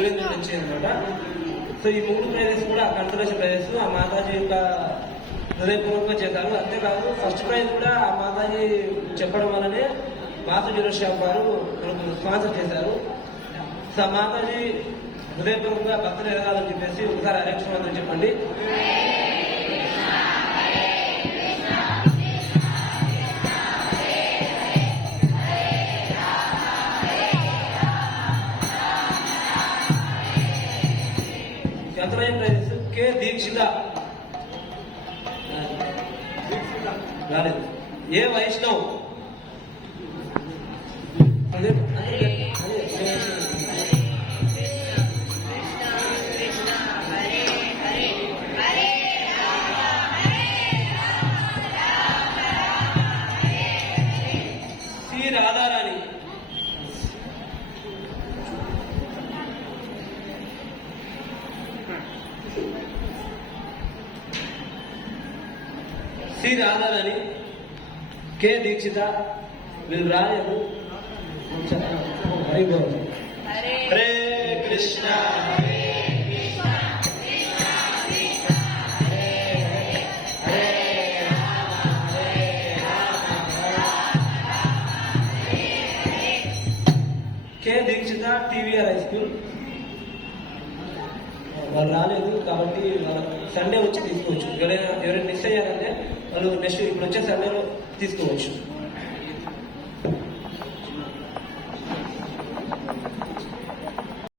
పులివెందుల నుంచి అనమాట. సో ఈ 3 ప్రైజెస్ కూడా కన్సలేషన్ ప్రైజెస్ ఆ మాతాజీ యొక్క హృదయపూర్వకంగా చేశారు. అంతేకాదు ఫస్ట్ ప్రైజ్ కూడా ఆ మాతాజీ చెప్పడం వల్లనే మాతా జ్యువెలర్స్ షాప్ వారు మనకు స్పాన్సర్ చేశారు. సో ఆ మాతాజీ హృదయపూర్వకంగా భక్తులు ఎదగాలని చెప్పేసి ఒకసారి హరే చెప్పండి. ప్రైజెస్ కే దీక్షిత రాలేదు. ఏ వైష్ణవ్ సి రాధారాణి. సి రాధారాణి, కే దీక్షిత వీళ్ళు రాలేదు. హరే కృష్ణ హరే కృష్ణ కే దీక్షిత టీవీఆర్ హై స్కూల్ వాళ్ళు రాలేదు కాబట్టి వాళ్ళ సండే వచ్చి తీసుకోవచ్చు. ఎవరైనా మిస్ అయ్యారంటే వాళ్ళు నెక్స్ట్ ఇప్పుడు వచ్చే సండేలో తీసుకోవచ్చు.